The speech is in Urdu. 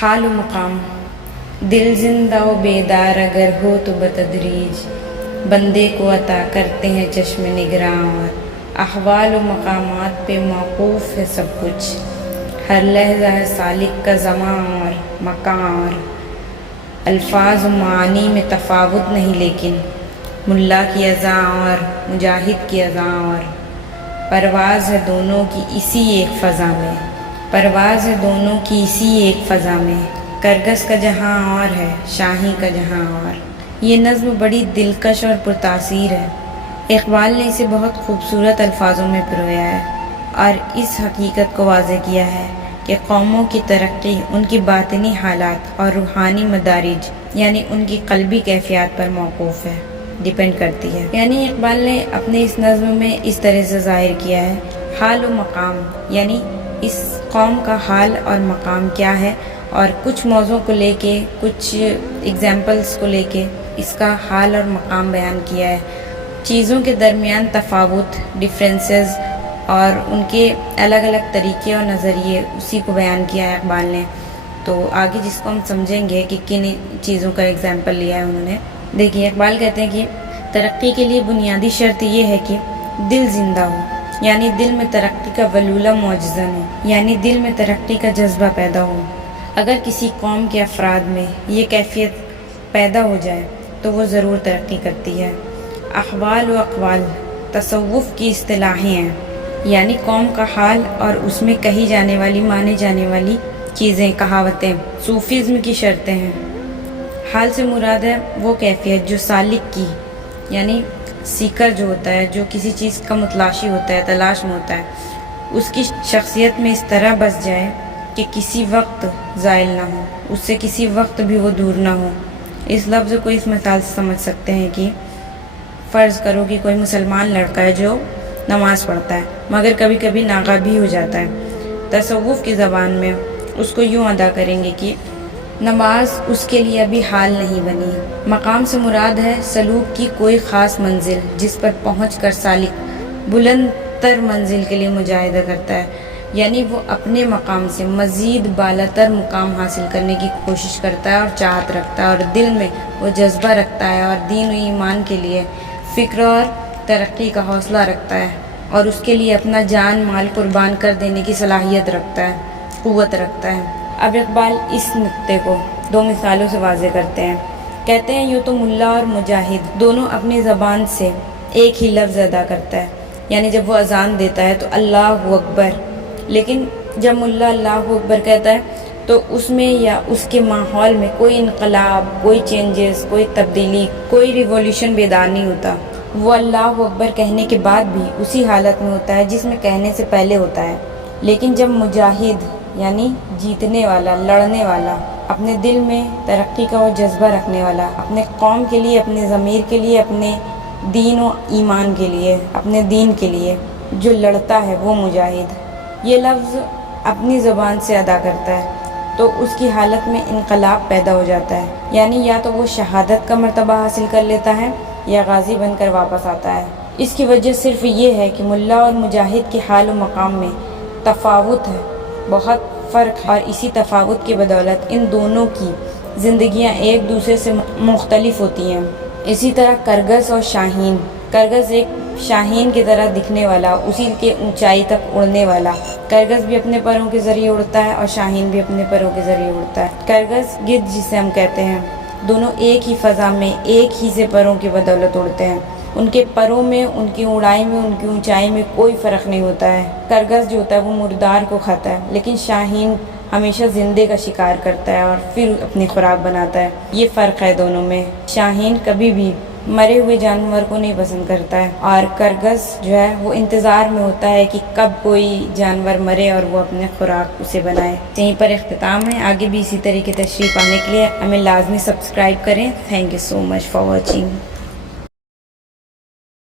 حال و مقام. دل زندہ و بیدار اگر ہو تو بتدریج بندے کو عطا کرتے ہیں چشم نگراں، اور احوال و مقامات پہ موقوف ہے سب کچھ. ہر لحظہ ہے سالک کا زمان اور مکان، اور الفاظ و معانی میں تفاوت نہیں، لیکن ملا کی اذاں اور مجاہد کی اذاں، اور پرواز ہے دونوں کی اسی ایک فضا میں. پرواز ہے دونوں کی اسی ایک فضا میں. کرگس کا جہاں اور ہے، شاہی کا جہاں اور. یہ نظم بڑی دلکش اور پرتاثیر ہے. اقبال نے اسے بہت خوبصورت الفاظوں میں پرویا ہے اور اس حقیقت کو واضح کیا ہے کہ قوموں کی ترقی ان کی باطنی حالات اور روحانی مدارج یعنی ان کی قلبی کیفیات پر موقوف ہے، ڈیپینڈ کرتی ہے. یعنی اقبال نے اپنے اس نظم میں اس طرح سے ظاہر کیا ہے حال و مقام، یعنی اس قوم کا حال اور مقام کیا ہے، اور کچھ موضوع کو لے کے، کچھ ایگزامپلس کو لے کے اس کا حال اور مقام بیان کیا ہے. چیزوں کے درمیان تفاوت، ڈفرینسز اور ان کے الگ الگ طریقے اور نظریے، اسی کو بیان کیا ہے اقبال نے. تو آگے جس کو ہم سمجھیں گے کہ کن چیزوں کا ایگزامپل لیا ہے انہوں نے. دیکھیے اقبال کہتے ہیں کہ ترقی کے لیے بنیادی شرط یہ ہے کہ دل زندہ ہو، یعنی دل میں ترقی کا ولولہ معجزن ہو، یعنی دل میں ترقی کا جذبہ پیدا ہو. اگر کسی قوم کے افراد میں یہ کیفیت پیدا ہو جائے تو وہ ضرور ترقی کرتی ہے. احوال و اقوال تصوف کی اصطلاحیں ہیں، یعنی قوم کا حال اور اس میں کہی جانے والی، مانے جانے والی چیزیں، کہاوتیں صوفیزم کی شرطیں ہیں. حال سے مراد ہے وہ کیفیت جو سالک کی، یعنی سیکر جو ہوتا ہے، جو کسی چیز کا متلاشی ہوتا ہے، تلاش میں ہوتا ہے، اس کی شخصیت میں اس طرح بس جائے کہ کسی وقت زائل نہ ہو، اس سے کسی وقت بھی وہ دور نہ ہو. اس لفظ کو اس مثال سے سمجھ سکتے ہیں کہ فرض کرو کہ کوئی مسلمان لڑکا ہے جو نماز پڑھتا ہے مگر کبھی کبھی ناغہ بھی ہو جاتا ہے. تصوف کی زبان میں اس کو یوں ادا کریں گے کہ نماز اس کے لیے ابھی حال نہیں بنی. مقام سے مراد ہے سلوک کی کوئی خاص منزل جس پر پہنچ کر سالک بلند تر منزل کے لیے مجاہدہ کرتا ہے، یعنی وہ اپنے مقام سے مزید بالاتر مقام حاصل کرنے کی کوشش کرتا ہے اور چاہت رکھتا ہے، اور دل میں وہ جذبہ رکھتا ہے اور دین و ایمان کے لیے فکر اور ترقی کا حوصلہ رکھتا ہے، اور اس کے لیے اپنا جان مال قربان کر دینے کی صلاحیت رکھتا ہے، قوت رکھتا ہے. اب اقبال اس نقطے کو دو مثالوں سے واضح کرتے ہیں. کہتے ہیں یوں تو ملا اور مجاہد دونوں اپنی زبان سے ایک ہی لفظ ادا کرتا ہے، یعنی جب وہ اذان دیتا ہے تو اللہ اکبر، لیکن جب ملا اللہ اکبر کہتا ہے تو اس میں یا اس کے ماحول میں کوئی انقلاب، کوئی چینجز، کوئی تبدیلی، کوئی ریولیوشن بیدار نہیں ہوتا. وہ اللہ اکبر کہنے کے بعد بھی اسی حالت میں ہوتا ہے جس میں کہنے سے پہلے ہوتا ہے. لیکن جب مجاہد یعنی جیتنے والا، لڑنے والا، اپنے دل میں ترقی کا وہ جذبہ رکھنے والا، اپنے قوم کے لیے، اپنے ضمیر کے لیے، اپنے دین و ایمان کے لیے، اپنے دین کے لیے جو لڑتا ہے وہ مجاہد، یہ لفظ اپنی زبان سے ادا کرتا ہے تو اس کی حالت میں انقلاب پیدا ہو جاتا ہے، یعنی یا تو وہ شہادت کا مرتبہ حاصل کر لیتا ہے یا غازی بن کر واپس آتا ہے. اس کی وجہ صرف یہ ہے کہ ملا اور مجاہد کے حال و مقام میں تفاوت ہے، بہت فرق ہے، اور اسی تفاوت کی بدولت ان دونوں کی زندگیاں ایک دوسرے سے مختلف ہوتی ہیں. اسی طرح کرگس اور شاہین. کرگس ایک شاہین کی طرح دکھنے والا، اسی کے اونچائی تک اڑنے والا. کرگس بھی اپنے پروں کے ذریعے اڑتا ہے اور شاہین بھی اپنے پروں کے ذریعے اڑتا ہے. کرگس گدھ جسے ہم کہتے ہیں، دونوں ایک ہی فضا میں ایک ہی سے پروں کی بدولت اڑتے ہیں. ان کے پروں میں، ان کی اڑائی میں، ان کی اونچائی میں کوئی فرق نہیں ہوتا ہے. کرگس جو ہوتا ہے وہ مردار کو کھاتا ہے، لیکن شاہین ہمیشہ زندے کا شکار کرتا ہے اور پھر اپنی خوراک بناتا ہے. یہ فرق ہے دونوں میں. شاہین کبھی بھی مرے ہوئے جانور کو نہیں پسند کرتا ہے، اور کرگس جو ہے وہ انتظار میں ہوتا ہے کہ کب کوئی جانور مرے اور وہ اپنے خوراک اسے بنائے. یہیں پر اختتام ہے. آگے بھی اسی طرح کی تشریح پانے کے لیے ہمیں لازمی سبسکرائب کریں. Thank you so much for watching.